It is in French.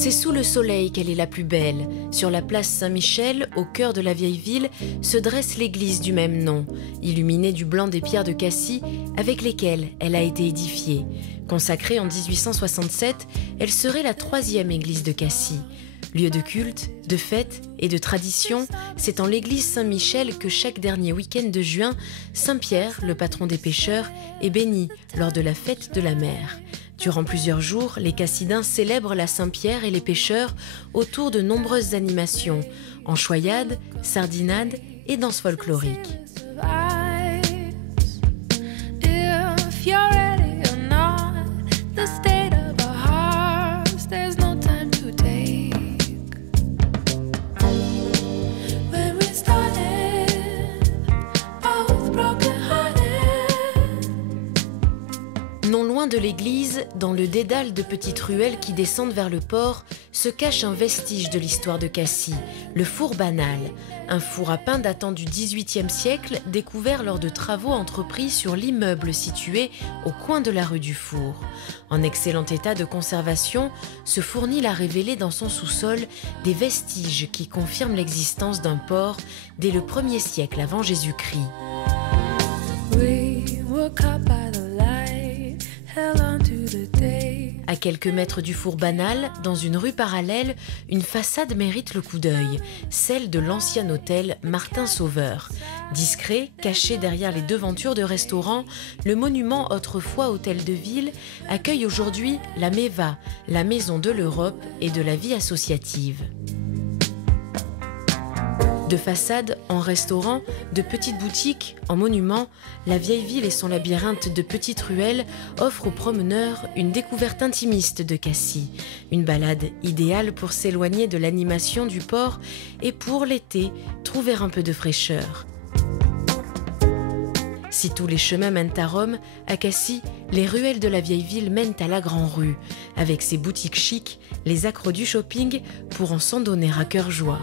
C'est sous le soleil qu'elle est la plus belle. Sur la place Saint-Michel, au cœur de la vieille ville, se dresse l'église du même nom, illuminée du blanc des pierres de Cassis avec lesquelles elle a été édifiée. Consacrée en 1867, elle serait la 3e église de Cassis. Lieu de culte, de fête et de tradition, c'est en l'église Saint-Michel que chaque dernier week-end de juin, Saint-Pierre, le patron des pêcheurs, est béni lors de la fête de la mer. Durant plusieurs jours, les Cassidins célèbrent la Saint-Pierre et les pêcheurs autour de nombreuses animations, enchoyades, sardinades et danses folkloriques. Non loin de l'église, dans le dédale de petites ruelles qui descendent vers le port, se cache un vestige de l'histoire de Cassis, le four banal. Un four à pain datant du XVIIIe siècle, découvert lors de travaux entrepris sur l'immeuble situé au coin de la rue du Four. En excellent état de conservation, ce fournil a révélé dans son sous-sol des vestiges qui confirment l'existence d'un port dès le 1er siècle avant Jésus-Christ. À quelques mètres du four banal, dans une rue parallèle, une façade mérite le coup d'œil, celle de l'ancien hôtel Martin Sauveur. Discret, caché derrière les devantures de restaurants, le monument autrefois hôtel de ville accueille aujourd'hui la MEVA, la Maison de l'Europe et de la vie associative. De façade en restaurant, de petites boutiques en monuments, la vieille ville et son labyrinthe de petites ruelles offrent aux promeneurs une découverte intimiste de Cassis. Une balade idéale pour s'éloigner de l'animation du port et pour l'été, trouver un peu de fraîcheur. Si tous les chemins mènent à Rome, à Cassis, les ruelles de la vieille ville mènent à la Grand Rue, avec ses boutiques chics, les accros du shopping pour en s'en donner à cœur joie.